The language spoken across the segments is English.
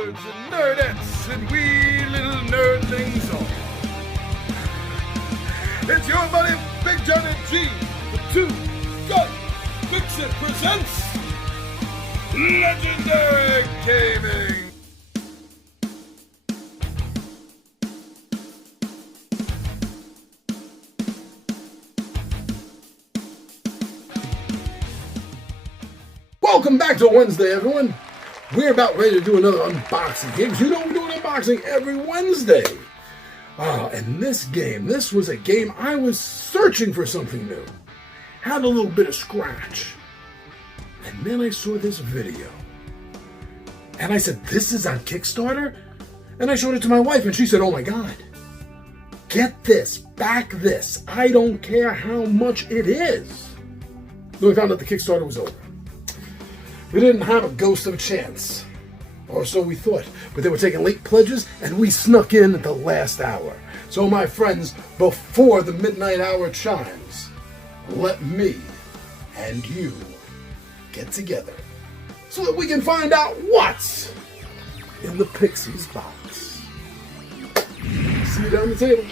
nerds and nerdettes and wee little nerdlings all. It's your buddy Big John and G, the two gun Pixie presents Legendary Gaming. Welcome back to Wednesday, everyone. We're about ready to do another unboxing game. You know we do an unboxing every Wednesday. And this was a game I was searching for something new. Had a little bit of scratch. And then I saw this video. And I said, this is on Kickstarter? And I showed it to my wife and she said, oh my God. Get this, back this. I don't care how much it is. Then we found out the Kickstarter was over. We didn't have a ghost of a chance, or so we thought, but they were taking late pledges, and we snuck in at the last hour. So my friends, before the midnight hour chimes, let me and you get together so that we can find out what's in the Pixie's box. See you down the table.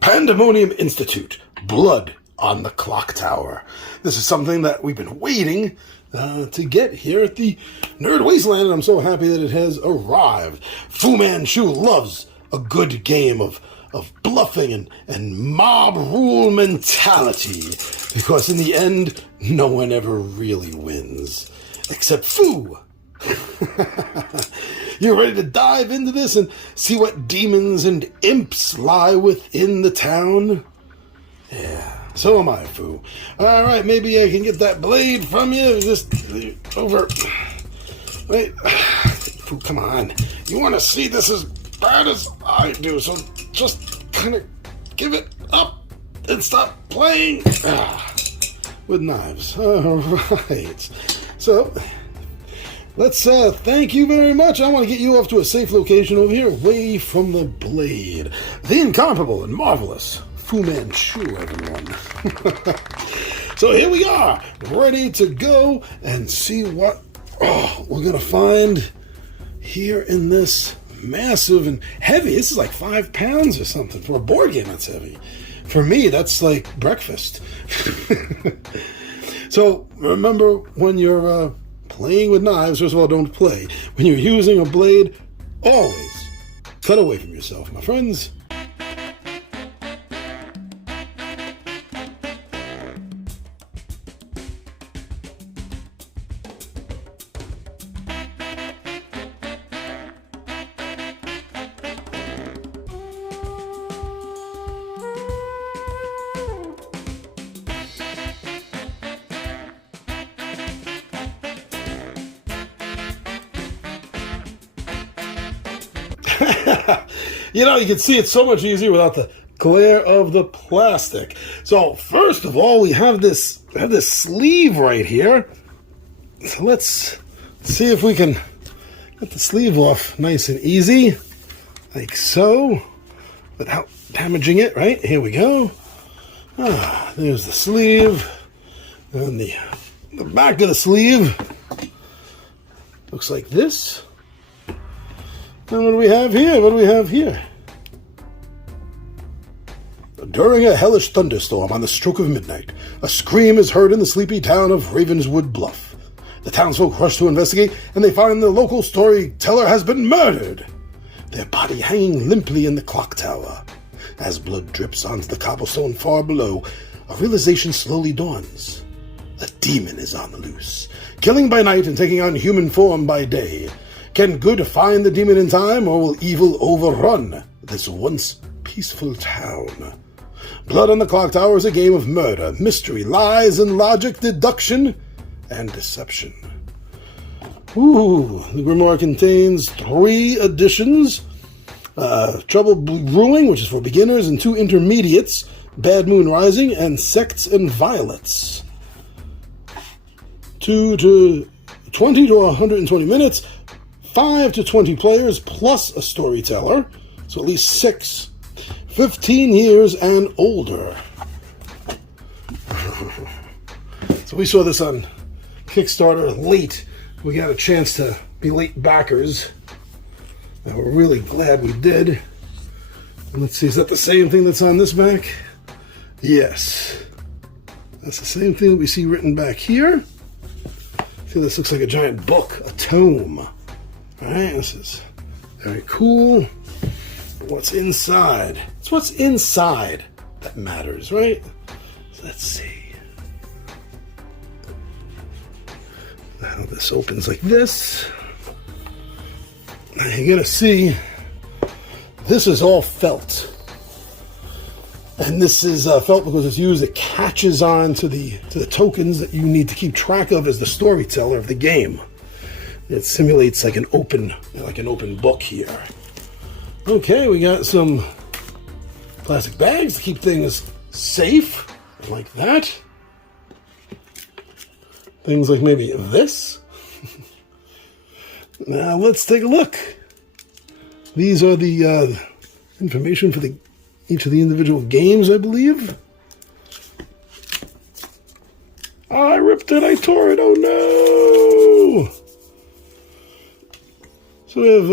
Pandemonium Institute, Blood on the Clock Tower. This is something that we've been waiting to get here at the Nerd Wasteland, and I'm so happy that it has arrived. Fu Manchu loves a good game of bluffing and mob rule mentality, because in the end, no one ever really wins, except Fu. You ready to dive into this and see what demons and imps lie within the town? Yeah, so am I, Fu. Alright, maybe I can get that blade from you. Just over. Wait. Fu, come on. You want to see this as bad as I do, so just kind of give it up and stop playing with knives. Alright. So let's thank you very much. I want to get you off to a safe location over here, away from the blade. The incomparable and marvelous Fu Manchu, everyone. So here we are, ready to go and see what we're going to find here in this massive and heavy. This is like 5 pounds or something. For a board game, that's heavy. For me, that's like breakfast. So remember, when you're playing with knives, first of all, don't play. When you're using a blade, always cut away from yourself, my friends. You know, you can see it so much easier without the glare of the plastic. So first of all, we have this sleeve right here. So let's see if we can get the sleeve off nice and easy, like so, without damaging it. Right, here we go. There's the sleeve, and the back of the sleeve looks like this. And what do we have here? What do we have here? During a hellish thunderstorm on the stroke of midnight, a scream is heard in the sleepy town of Ravenswood Bluff. The townsfolk rush to investigate, and they find the local storyteller has been murdered, their body hanging limply in the clock tower. As blood drips onto the cobblestone far below, a realization slowly dawns. A demon is on the loose, killing by night and taking on human form by day. Can good find the demon in time, or will evil overrun this once peaceful town? Blood on the Clock Tower is a game of murder, mystery, lies, and logic, deduction, and deception. The grimoire contains 3 editions. Trouble Brewing, which is for beginners, and 2 intermediates, Bad Moon Rising, and Sects and Violets. 20 to 120 minutes, 5 to 20 players plus a storyteller, so at least 6, 15 years and older. So we saw this on Kickstarter late. We got a chance to be late backers. And we're really glad we did. And let's see, is that the same thing that's on this back? Yes. That's the same thing that we see written back here. See, this looks like a giant book, a tome. All right, this is very cool. What's inside? It's what's inside that matters, right? So let's see. Now this opens like this. Now you're gonna see this is all felt. And this is felt because it's used, it catches on to the tokens that you need to keep track of as the storyteller of the game. It simulates like an open book here. Okay, we got some plastic bags to keep things safe, like that. Things like maybe this. Now let's take a look. These are the information for each of the individual games, I believe. Oh, I ripped it, I tore it, oh no! So we have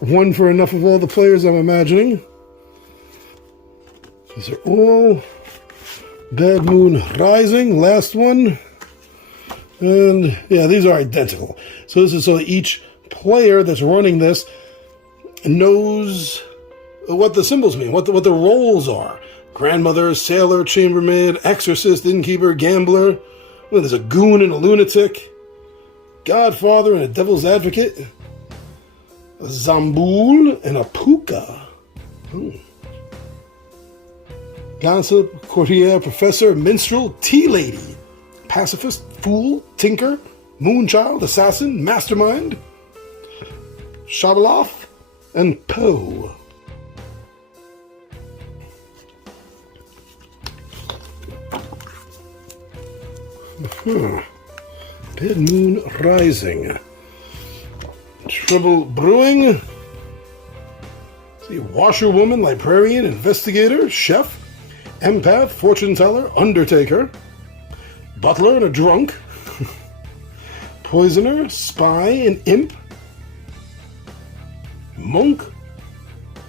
one for enough of all the players, I'm imagining. These are all Bad Moon Rising, last one. And yeah, these are identical. So this is so each player that's running this knows what the symbols mean, what the roles are. Grandmother, sailor, chambermaid, exorcist, innkeeper, gambler. Well, there's a goon and a lunatic. Godfather and a devil's advocate. A Zamboul and a puka. Gossip, courtier, professor, minstrel, tea lady, pacifist, fool, tinker, moonchild, assassin, mastermind, Shabaloth, and Poe. Bad Moon Rising. Trouble Brewing. See, washerwoman, librarian, investigator, chef, empath, fortune teller, undertaker, butler and a drunk, poisoner, spy and imp, monk,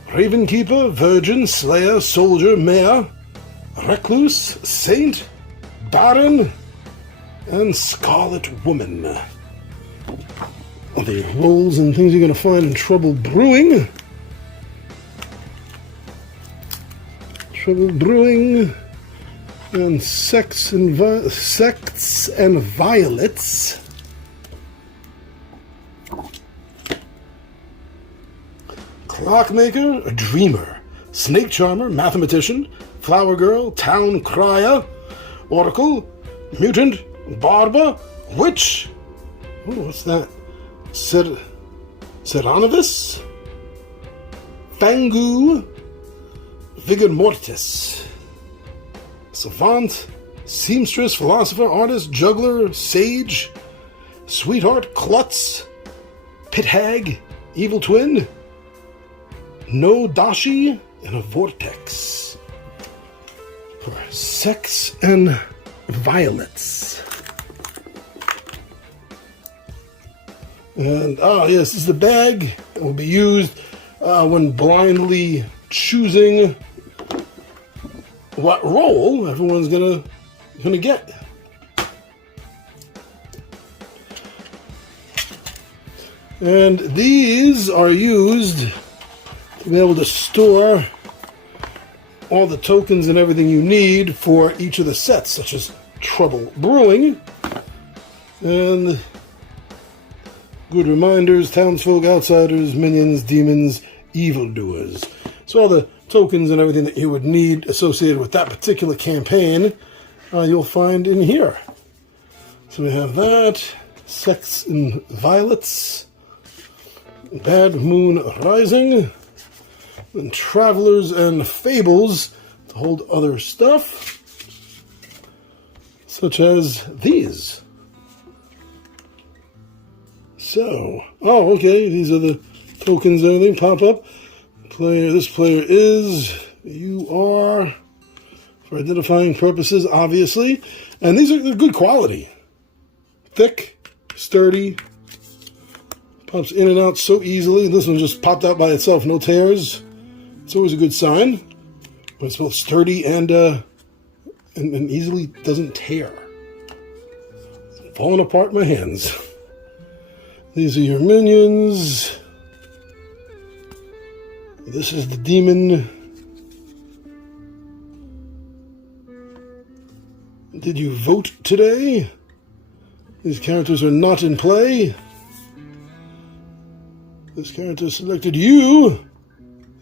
ravenkeeper, virgin, slayer, soldier, mayor, recluse, saint, baron, and scarlet woman. The roles and things you're going to find in Trouble Brewing. Trouble Brewing and Sects and Violets. Clockmaker, a dreamer, snake charmer, mathematician, flower girl, town crier, oracle, mutant, barber, witch. Oh, what's that? Seranovis, Fangu, Vigor Mortis, savant, seamstress, philosopher, artist, juggler, sage, sweetheart, klutz, pit hag, evil twin, no dashi, and a vortex. For Sex and Violets. And, yes, this is the bag that will be used when blindly choosing what role everyone's gonna get. And these are used to be able to store all the tokens and everything you need for each of the sets, such as Trouble Brewing, and good reminders, townsfolk, outsiders, minions, demons, evildoers. So all the tokens and everything that you would need associated with that particular campaign, you'll find in here. So we have that, Sex and Violets, Bad Moon Rising, and Travelers and Fables to hold other stuff, such as these. So, oh, okay, these are the tokens and everything pop up. This player is, you are, for identifying purposes, obviously. And these are good quality. Thick, sturdy, pops in and out so easily. This one just popped out by itself, no tears. It's always a good sign. When it's both sturdy and easily doesn't tear. It's falling apart in my hands. These are your minions. This is the demon. Did you vote today? These characters are not in play. This character selected you.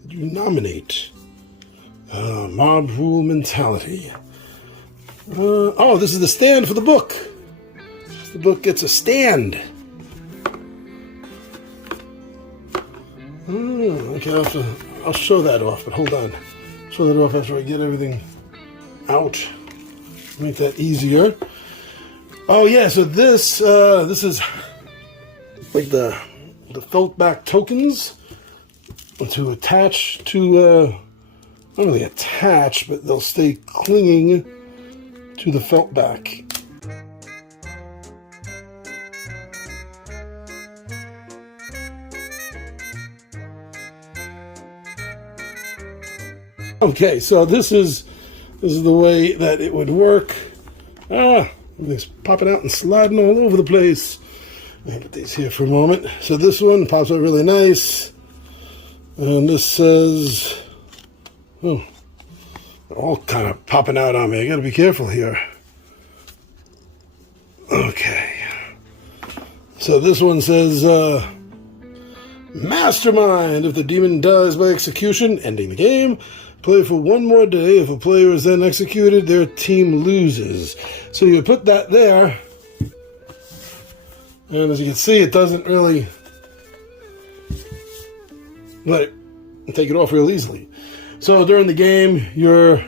Did you nominate? Mob rule mentality. Oh, this is the stand for the book. The book gets a stand. Okay, I'll show that off, but hold on. Show that off after I get everything out. Make that easier. Oh yeah, so this is like the felt back tokens to attach to not really attach, but they'll stay clinging to the felt back. Okay, so this is the way that it would work. Everything's popping out and sliding all over the place. Let me put these here for a moment. So this one pops out really nice. And this says, oh, they're all kind of popping out on me. I gotta be careful here. Okay. So this one says, Mastermind. If the demon dies by execution, ending the game, play for one more day. If a player is then executed, their team loses. So you would put that there. And as you can see, it doesn't really let it take it off real easily. So during the game, you're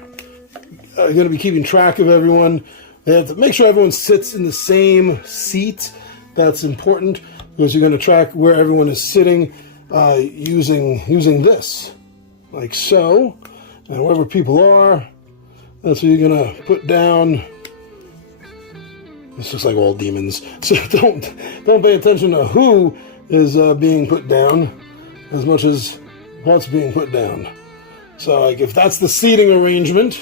going to be keeping track of everyone. You have to make sure everyone sits in the same seat. That's important because you're going to track where everyone is sitting using this, like so. And wherever people are, that's what you're going to put down. It's just like all demons. So don't pay attention to who is being put down as much as what's being put down. So like if that's the seating arrangement,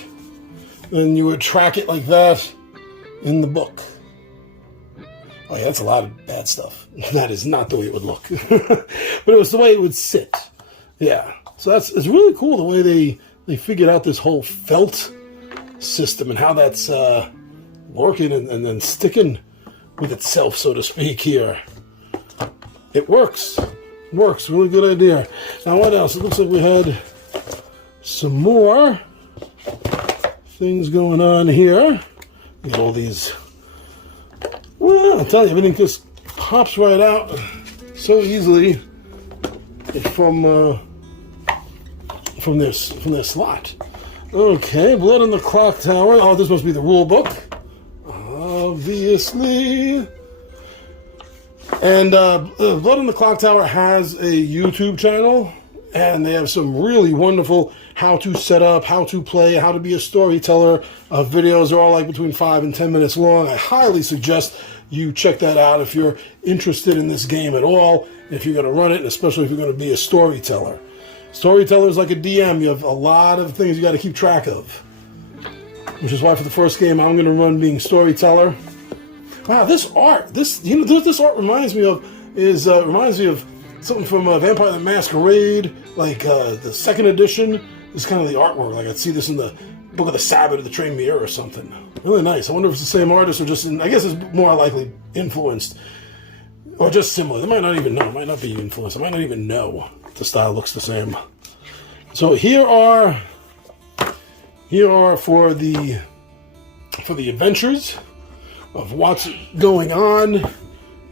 then you would track it like that in the book. Oh yeah, that's a lot of bad stuff. That is not the way it would look. But it was the way it would sit. Yeah. So it's really cool the way they figured out this whole felt system and how that's working and then sticking with itself, so to speak, here. It works. It works. Really good idea. Now, what else? It looks like we had some more things going on here. We got all these. Well, I tell you, everything just pops right out so easily from their slot. Okay, Blood on the Clock Tower. Oh, this must be the rule book. Obviously. And Blood on the Clock Tower has a YouTube channel, and they have some really wonderful how to set up, how to play, how to be a storyteller. Videos are all like between 5 and 10 minutes long. I highly suggest you check that out if you're interested in this game at all, if you're going to run it, and especially if you're going to be a storyteller. Storyteller is like a DM. You have a lot of things you got to keep track of. Which is why for the first game I'm going to run being storyteller. Wow, this art, this art reminds me of something from Vampire the Masquerade, like the second edition. Is kind of the artwork. Like I'd see this in the Book of the Sabbath or the Tremere or something. Really nice. I wonder if it's the same artist or just I guess it's more likely influenced or just similar. They might not even know. It might not be influenced. I might not even know if the style looks the same. So here are for the adventures of what's going on,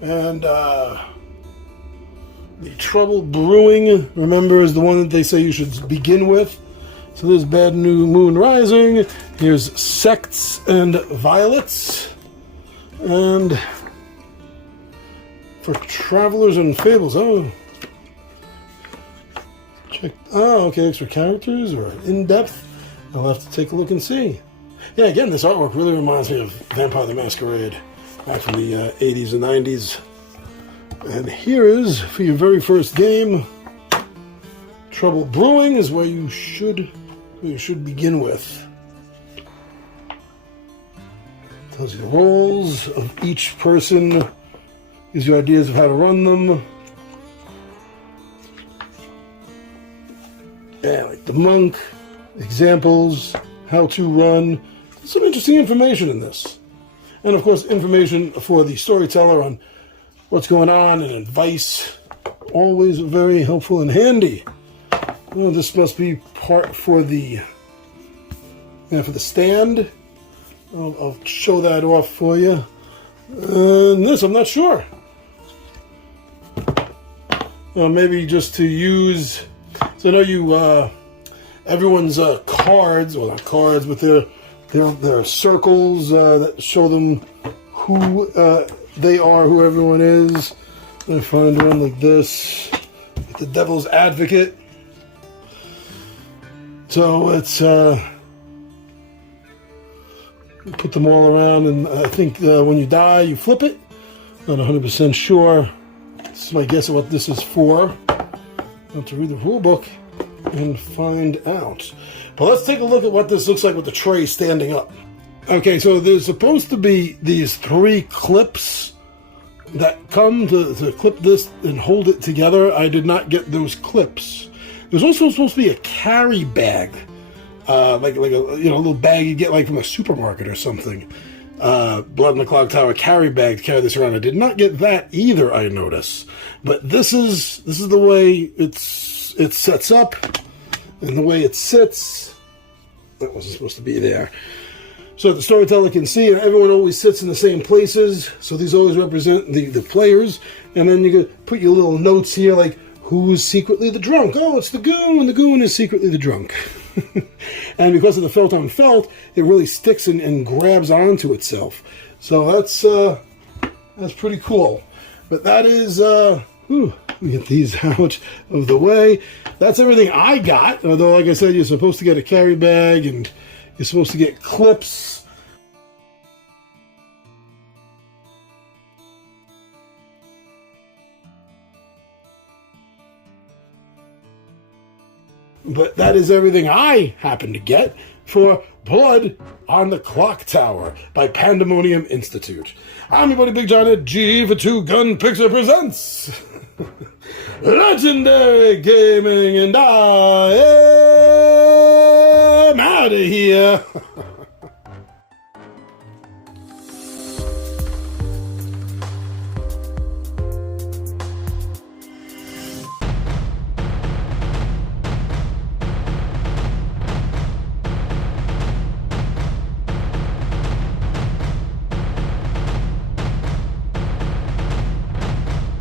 and the trouble brewing, remember, is the one that they say you should begin with. So there's Bad New Moon Rising, here's Sects and Violets, and For Travelers and Fables. Oh. Check. Oh, okay. Extra characters or in-depth. I'll have to take a look and see. Yeah, again, this artwork really reminds me of Vampire the Masquerade back from the 80s and 90s. And here is, for your very first game, Trouble Brewing is where you should begin with. Tells you the roles of each person, gives you ideas of how to run them. Yeah, like the monk, examples, how to run. Some interesting information in this. And of course, information for the storyteller on what's going on and advice. Always very helpful and handy. Well, this must be part for the stand. I'll show that off for you. And this, I'm not sure. Maybe just to use. So I know you, everyone's cards, well not cards, but they're circles that show them who they are, who everyone is. I find one like this, like the Devil's Advocate. So it's put them all around, and I think when you die, you flip it. Not 100% sure. This is my guess of what this is for. I'll have to read the rule book and find out. But let's take a look at what this looks like with the tray standing up. Okay, so there's supposed to be these 3 clips that come to clip this and hold it together. I did not get those clips. There's also supposed to be a carry bag, like a little bag you get like from a supermarket or something. Blood in the Clock Tower carry bag to carry this around. I did not get that either, I notice. But this is the way it sets up, and the way it sits. That wasn't supposed to be there. So the storyteller can see, and everyone always sits in the same places. So these always represent the players. And then you can put your little notes here, like who's secretly the drunk. Oh, it's the goon. The goon is secretly the drunk. And because of the felt on felt, it really sticks and grabs onto itself. So that's pretty cool. But that is, let me get these out of the way. That's everything I got. Although, like I said, you're supposed to get a carry bag and you're supposed to get clips. But that is everything I happen to get for Blood on the Clock Tower by Pandemonium Institute. I'm your buddy Big John at G for Two Gun Pixie presents Legendary Gaming, and I am out of here.